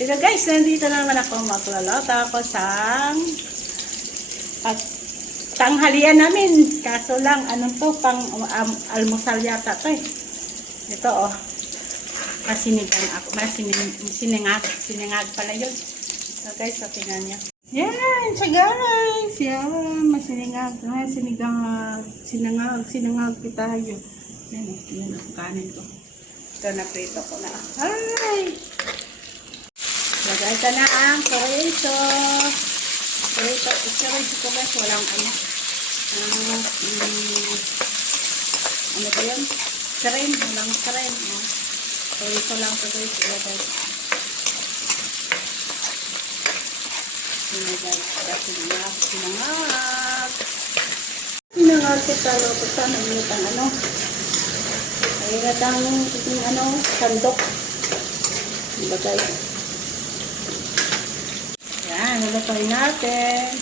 Ito guys, nandito naman ako magluluto ako sa tanghalian namin. Kaso lang, anong to, pang almusal yata to eh. Ito oh. Masinigang ako. Siningag pala yun. So guys, so tingnan nyo. Yan, siya guys. Yan, masiningag. Sinangag kita yun. Yan oh, yan ang kanin ko. Ito na prito ko na. Ay! Lagay ka na ang chorizo. Chorizo ko guys, walang ano. Ano ba yun? Karin, walang karin. Chorizo lang ito guys. Ilagay. Sinangag kita. Loto na init ang ano. Init ang sandok. Ilagay. Yan, nulutoy natin.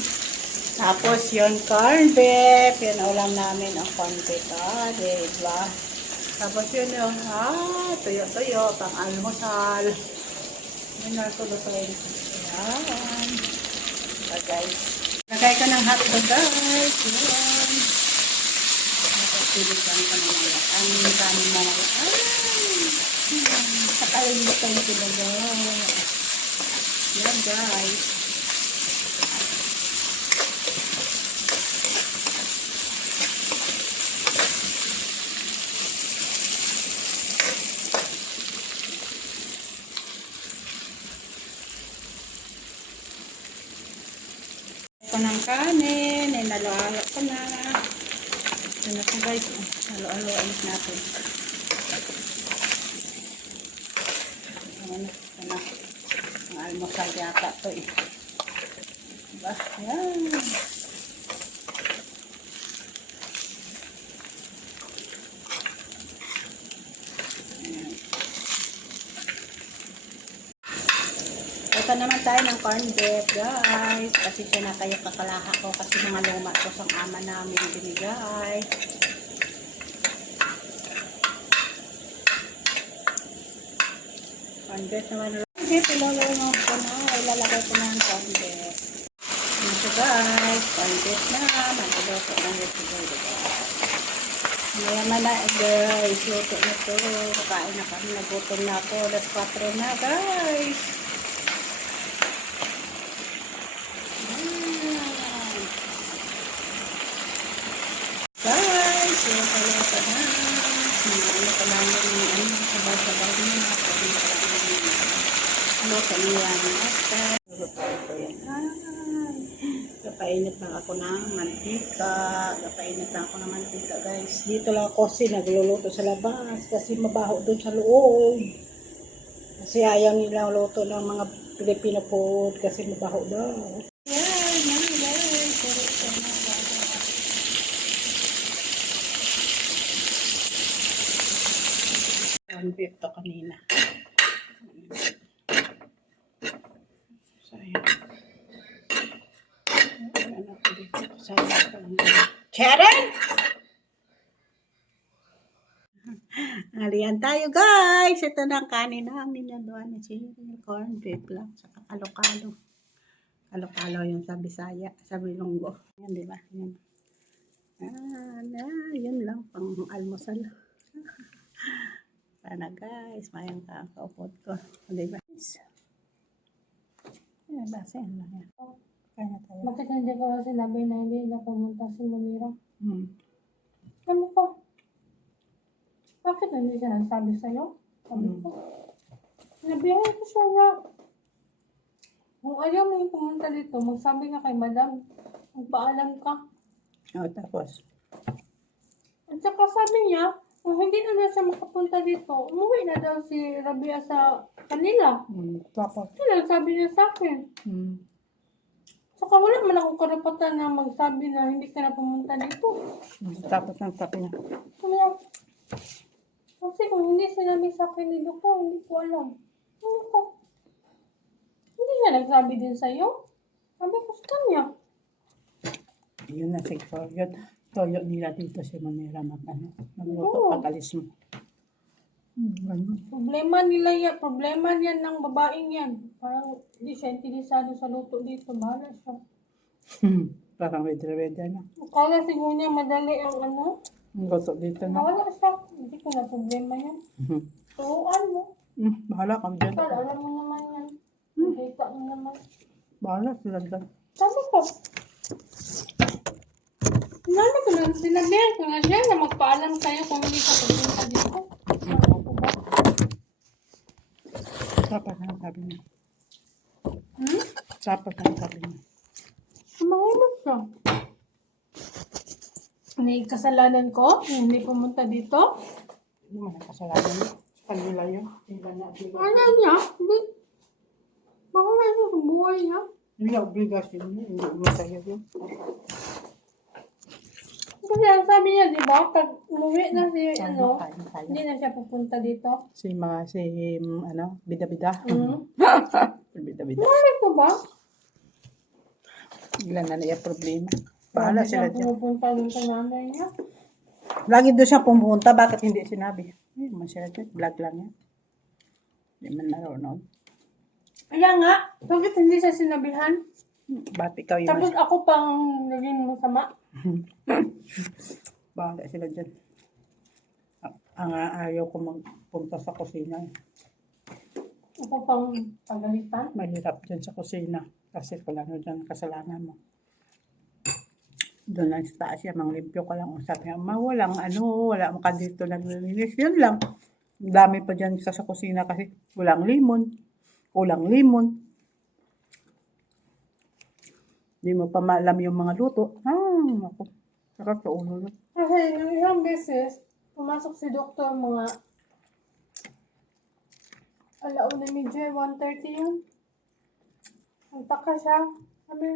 Tapos yun, corn beef. Yan ulam namin ang corn beef. Diba? Tapos yun yung, tuyo-tuyo, pang almusal. Yan na tulutoy. Yan. Guys. Lagay ka ng hotdog guys. Yan. Napapilitan ka ng mga. Ang kanin na mga. Sakalimutan ko na guys. Yan guys. Ito ng kanin, ay nalo-alo ko na. Ito na po guys, nalo-alo ulit natin. Ito na. Ang almusal yata ito eh. Diba? Yan. Ito naman tayo ng corn beef, guys. Kasi siya na kayo kakalaha ko kasi mga luma ko sa ama namin binigay. Corn beef naman. Ilalagay ko na. Ilalagay ko na ang corn beef. Ito guys, corn beef na. Maluto na ito guys. Mayaman na guys. Luto na ito. Kakain na kami. Nagutom na ako. Alas 4 na guys. Guys, yung paluto na. Ano pa lang yung sabay-sabay na. Luto na yan. Luto ito yan. Kapainit lang ako ng mantika. Kapainit lang ako ng mantika guys. Dito lang ako kasi nagluluto sa labas. Kasi mabaho doon sa loob. Kasi ayaw nilang luto ng mga Filipino food. Kasi mabaho daw. Yan, yan guys. Luto na. Ang beef to kanina. So, ayan. Ano ko dito? Sharon! Alian tayo guys! Ito na ang kanin namin na doon. Corn beef lang. Saka kalo-kalo. Kalo-kalo yung sa Bisaya. Sa Bilonggo. Yan, diba? Yan. Yun lang. Pang almusal. Sana guys, mayang kakaupot ko. Diba guys? Yan ba? Saan lang yan? Kaya tayo. Bakit hindi ko sinabi na hindi na pumunta si Manira? Ano ko? Bakit hindi siya nagsabi sa'yo? Sabi ko. Sinabihan ko siya na kung ayaw mo yung pumunta dito, magsabi nga kay madam. Magpaalam ka. Tapos? At saka sabi niya, kung hindi na siya makapunta dito, umuwi na daw si Rabia sa kanila. Tapos? Yun ang sabi niya sa akin. Saka wala man akong karapatan na magsabi na hindi ka na pumunta dito. Tapos ang sabi niya. Kasi kung hindi sinabi sa akin ni Duko, hindi ko alam. Ano ko? Hindi siya nagsabi din sa'yo? Sabi ko sa kanya. Yun na siguro. Yun. Toyo nila dito si Manira magluto pag alis mo. Ganun. Problema nila yan. Problema yan ng babaeng yan. Parang hindi siya interesado sa luto dito. Bahala siya. Parang ready na. Akala siguro niya madali ang ano. Ang goto dito na. Bahala siya. Hindi ko na problema yan. Turuan mo. Bahala kami dyan. Para alam mo naman yan. Kita mo naman. Bahala sila dyan. Sabi ko. Ano ko na, sinabihan ko na siya na magpaalam sa'yo kung hindi ka pupunta dito. Ano ko ba? Sapat na ang sabi niya. Hmm? Sapat na ang sabi niya. Mahirap siya. May kasalanan ko? Hindi pumunta dito? Hindi mo na kasalanan niya. Sa kanila yun. Ano niya? Hindi. Bahala siya sa buhay niya. Hindi obligasyon niya. Hindi mo sa'yo yun. Kasi ang sabi niya, di ba? Pag umuwi na si, Tayo, tayo. hindi na siya pupunta dito. Bida-bida. Hmm? Bida-bida. Mahirap ko ba? Ilan na niya problema. Bahala Hindi sila siya dyan. pupunta dun sa nanay niya. Lagi doon siya pumunta. Bakit hindi sinabi? Hindi naman sila dyan. Vlog lang yan. Hindi man naroon. Kaya nga, bakit hindi siya sinabihan? Ba't ikaw yung Tapos ako pang naging masama. bahala sila dyan. Ang ayaw ko magpunta sa kusina. Ako pang pagalitan. Mahirap dyan sa kusina. Kasi kung ano dyan kasalanan mo. Doon lang sa taas siya, manglimpyo ka lang. Sabi niya, walang wala ka dito naglilinis. Yun lang. Ang dami pa dyan sa kusina kasi walang limon. Kulang limon. Hindi mo pa maalam yung mga luto. Ako. Sarap sa ulo na. Kasi yung isang beses, pumasok si doktor mga alauna medyo 1:30 yun. Nagtaka siya. Sabi,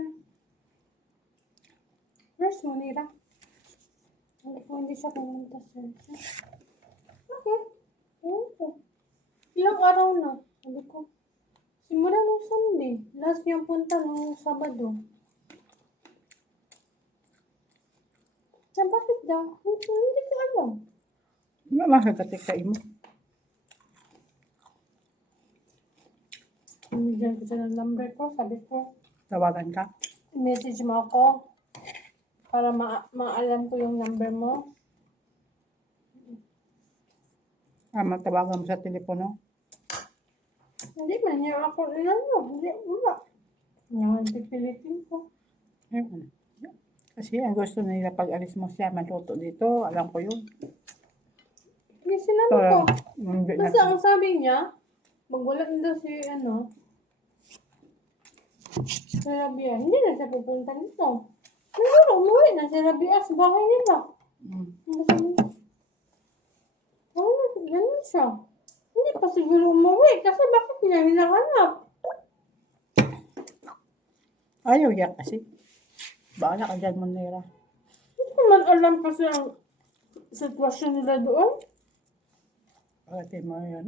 where's Monira? Hindi siya pumunta sa bakit? Oo. Ilang araw na. Sabi ko, simula nung Sunday. Last niyang punta nung Sabado. Sabi, bakit daw? Hindi ko alam. Wala makakatik sa imo. Bigyan ko siya ng number ko. Sabi ko, Tawagan ka. message mo ako para maalam ko yung number mo. Matawagan mo sa telepono. Hindi man niya ako inano. Hindi, wala. Yung pipilitin ko. Ayun. Kasi ang gusto nila pag alis mo siya, maluto dito. Alam ko yun. Hindi sinano ko. Hindi na. Basta ang sabi niya, magwala na daw si si Rabia. Hindi na siya pupunta dito. Siguro umuwi na si Rabia sa bahay nila. Ganun siya. Hindi pa siguro umuwi kasi bakit niya hinahanap? Ayaw yan kasi. Bahala ka dyan, Monera. Hindi ko man alam kasi ang sitwasyon nila doon. Pagkati mo yun,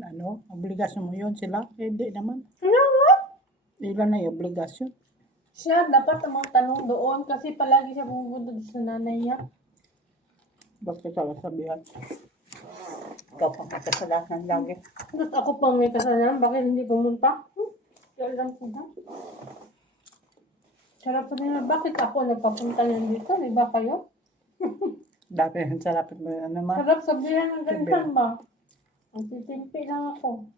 obligasyon mo yun sila. Hindi naman. Kaya nga. Ilan na yung obligasyon. Siya dapat ang magtanong doon kasi palagi siya pumunta sa nanay niya. Bakit ka sabihan? Ikaw pang kasalanan lagi. Tapos ako pang may kasalanan, bakit hindi pumunta? Kaya lang ko na. Sarap pa nila, bakit ako nagpapunta lang dito? Di ba kayo? Dati yung sarapin mo yun naman. Sarap sabihan ng ganyan ba? Ang titimpi lang ako.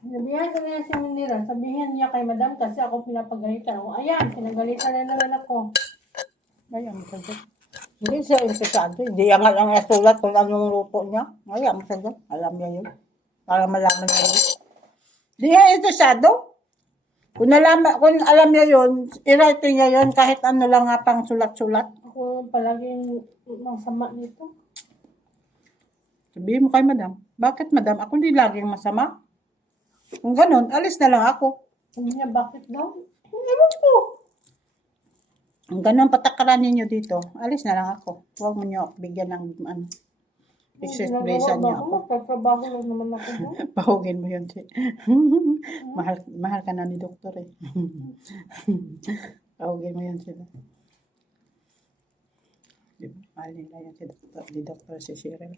Sabihan ko na si Munira, sabihan niya kay madam kasi ako pinapagalitan. O ayan, pinagalitan na naman ako. Ayaw mo sa dyan. Hindi siya interesado. Hindi yan nga lang nasulat kung anong luto niya. Ayaw mo sa dyan. Alam niya yun. Para malaman niya yun. Hindi siya interesado. Kung alam niya yun, i-write niya yun kahit ano lang nga pang sulat-sulat. Ako palaging masama dito. Sabihin mo kay madam, bakit madam? Ako hindi laging masama. Kung ganun, alis na lang ako. Sabi niya, bakit daw? Ewan ko. Kung ganun patakaran ninyo dito, alis na lang ako. Huwag mo niyo bigyan ng excess blazan niyo ako. Katrabaho lang naman ako doon. Pahugin mo yun. mahal ka na ni doktor eh. Pahugin mo yun sila. Di ba? Mahalin na yan si Dr. si Cyril.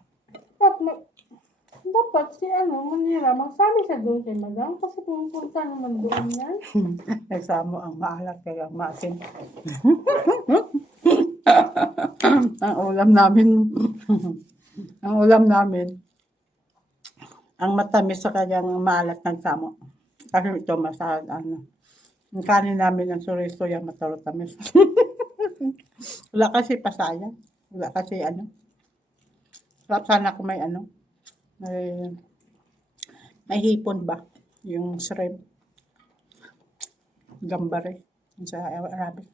Dapat si Manira, magsabi siya doon kay Madam kasi pumunta naman doon yan. Nagsamo ang maalat kaya ang maasin. Ang ulam namin, ang ulam namin, ang matamis sa kanyang maalat ng samo. Kasi ito masahad, ang kanin namin ang suriso yung mataro-tamis. Wala kasi pasaya. Wala kasi Sarap sana kung may hipon ba? Yung shrimp. Gambare. Yung sa Arabic.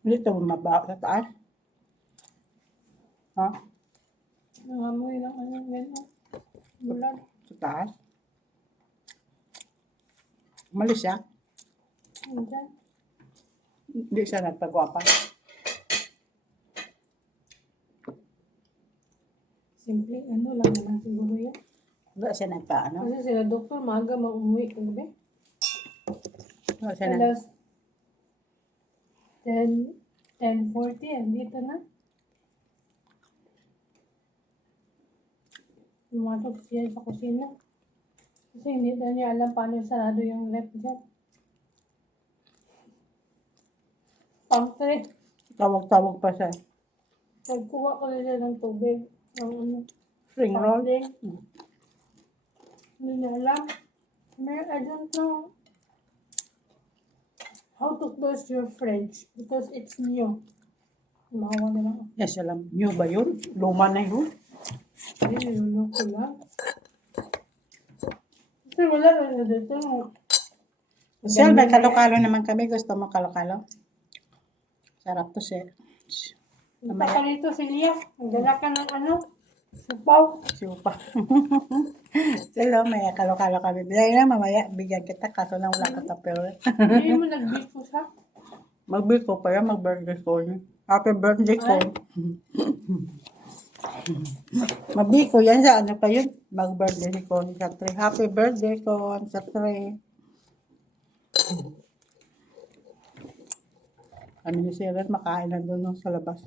Hindi ito mabaho sa taas. Ha? Nangamoy lang gano'n. Bulan. Sa taas. Umalis siya. Diyan. Hindi siya nagpagwapa. Simple, lang naman siguro yan. Wala siya nagpaano. Kasi sila doktor, maaga umuwi kagabi. Wala siya nag... Alas 10:40, dito na. Pumatok siya sa kusina. Kasi hindi na niya alam paano sarado yung left dyan. Pangtre. Tawag-tawag pa siya. Nagkuha ko na siya ng tubig. Ng Spring roll. pangtre. Hindi niya alam. I don't know how to close your fridge because it's new. Maawa na lang ako. Yes, alam. New ba yun? Luma na yun. Hindi, nilulok ko lang. Kasi wala na dito. Sel, may kalokalo naman kami. Gusto mo kalokalo? Sarap to, Sel. Punta ka rito, Celia. Magdala ka ng supaw. Siupa. Sel, may kalokalo kami. Bilay na, mamaya. Bigyan kita. Kaso lang wala ka tapel. Hindi mo nag-beat ko siya. Mag-birthday ko pa yan. Mag-birthday ko yun. Happy birthday ko. Mabiko yan sa pa yun? Mag-birthday ko sa 3. Happy birthday ko sa 3. Kami ni Cyril makain na doon sa labas.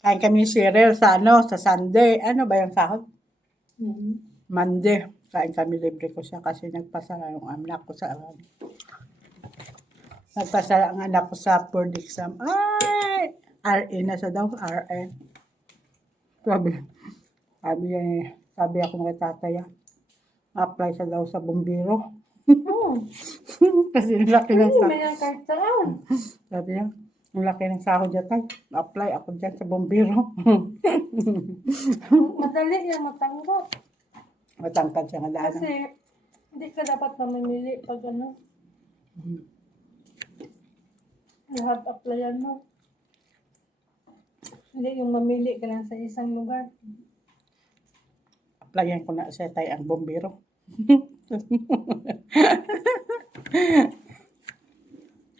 Kain kami ni Cyril sa sa Sunday. Ano ba yung sahod? Monday. Kain kami, libre ko siya kasi nagpasara yung anak ko sa nagpasara ang anak ko sa board exam. Ay! RA na siya daw, RA. Sabi ako ng tataya, apply siya daw sa bumbiro. Kasi ang laki ng sahod. May ang kahit saan. Sabi niya, ang laki ng sahod niya tayo. Apply ako dyan sa bumbiro. Madali yan matanggap. Matangkad siya nga daan. Kasi hindi ka dapat mamimili pag lahat applyan mo. Hindi yung mamili ka lang sa isang lugar. Applyan ko na sa tayo ang bumbiro.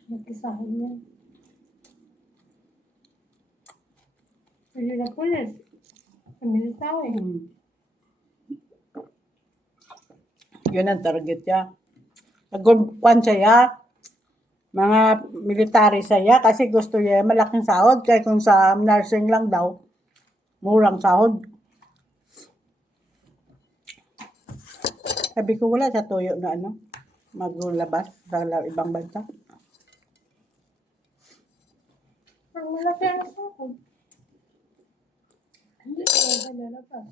Nagkisahod niya. Pwede na pulis. Pamili tao eh. Yun ang target niya. Nag-kwan siya, mga military siya kasi gusto niya malaking sahod. Kaya kung sa nursing lang daw, murang sahod. Sabi ko wala sa tuyo na maglabas sa ibang bansa. Ang malaki ang sahod. Hindi ka lalabas.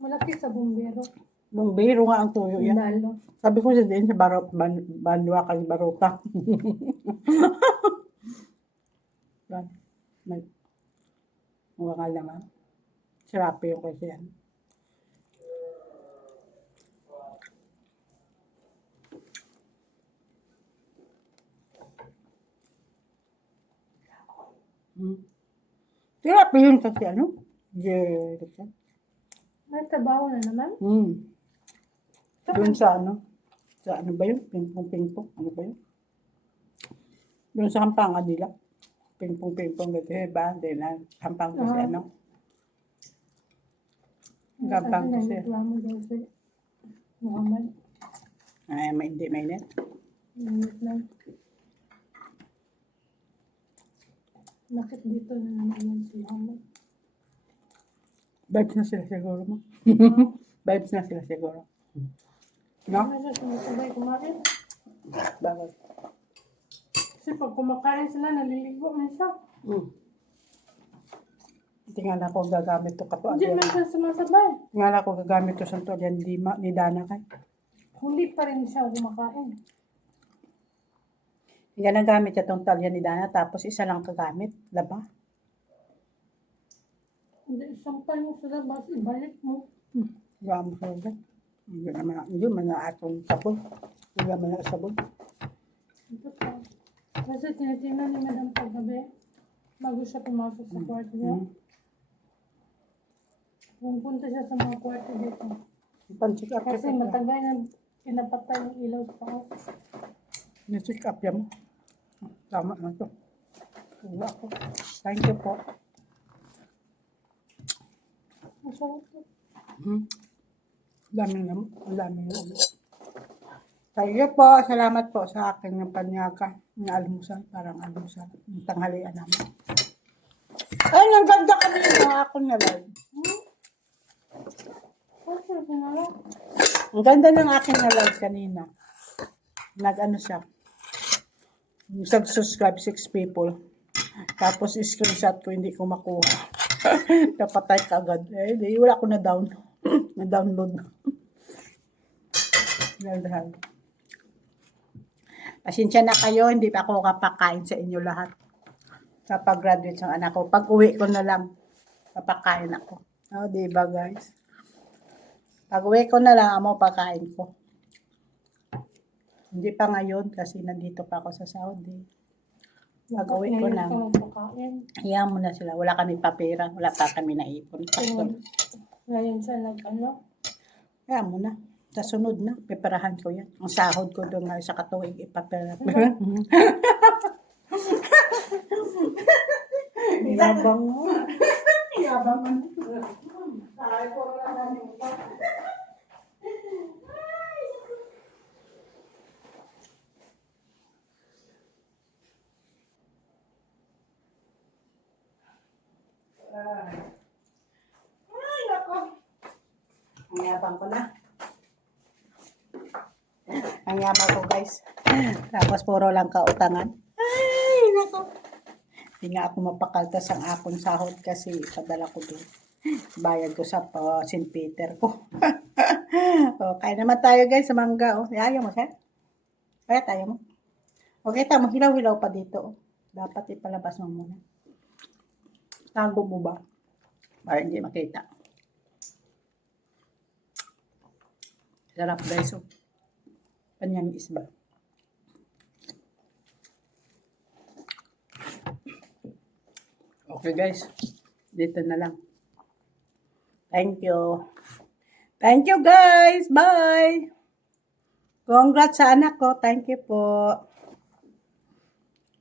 Malaki sa bumbero. Bumbiro nga ang tuyo yan. Nalo. Sabi ko din sa Banwa kasi Baruta. May mga naman. Sirapi yung kasi yan. Sirapi yun kasi May trabaho na naman. Doon sa sa ba yun? Pingpong. Ano ba yun? Doon sa Hampangan nila. Pingpong ba? Then, Hampang kasi Hampang kasi. Reklamo daw si Muhammad. Ay, hindi mainit. Minit lang. Bakit dito na naman yan sila mo? Vibes na sila siguro mo. Vibes na sila siguro. No? Ano siya sumasabay kumain? Bakit? Kasi pag kumakain sila, naliligo na siya. Tingnan ako gagamit to kato. Hindi man siya sumasabay. Tingnan ako gagamit to sa to. Yan ni Dana kay. Huli pa rin siya kumakain. Yan ang gamit itong talya ni Dana. Tapos isa lang kagamit. Laba. Hindi, sampay mo sila, bas ibalik mo. Gawin mo sa ito. Hindi man na atong sabon. Hindi man na sabon. Ito pa. Kasi tinitingnan ni Madam paggabi, bago siya pumasok sa kwarto niya. Pumunta siya sa mga kwarto dito. Pan-check up. Kasi matagal na pinapatay yung ilaw sa office. Na-check up yan mo. Tama na to. Wala ako. Thank you po. Masarap po. Daming naman. Daming naman. Thank you po. Salamat po sa akin ng panyaga. Ng almusal. Parang almusal. Yung tanghalian namin. Ay, ang ganda kanina. Ako na lang. Kasi sinara. Ang ganda ng aking na live kanina. Nag-ano siya. Nag-subscribe 6 people. Tapos screenshot ko, hindi ko makuha. Napatay ka agad. Eh, di, wala ko na-down. Na-download. Ganda. Pasensya na kayo, hindi pa ako kapakain sa inyo lahat. Kapag graduate ng anak ko. Pag uwi ko na lang, papakain ako. Oh, diba guys? Pag uwi ko na lang, amo pakain ko. Hindi pa ngayon kasi nandito pa ako sa Saudi. Pag uwi ko na, hiya mo na sila. Wala kami papera, wala pa kami naipon. Ngayon siya nag-ano? Hiya mo na. Sa sunod na, peperahan ko yan. Ang sahod ko doon nga sa katuwing ipapera. Yabang mo. Yabang mo. Sabi ko lang namin ito. Ay, nako. Ang yabang ko na. Ang yabang ko, guys. Tapos puro lang kautangan. Ay, nako. Hindi nga ako mapakaltas ang akong sahod kasi padala ko doon. Bayad ko sa St. Peter ko. Okay naman tayo guys sa mangga. Oh. Ayaw mo siya? Kaya tayo mo. Okay, tamo. Hilaw-hilaw pa dito. Oh. Dapat ipalabas mo muna. Tago mo ba? Para hindi makita. Sarap guys. Oh. Kanyang isba. Okay guys. Dito na lang. Thank you. Thank you guys. Bye. Congrats sa anak ko. Thank you po.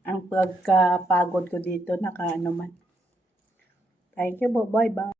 Ang pagkapagod ko dito, nakaano man. Thank you po. Bye bye.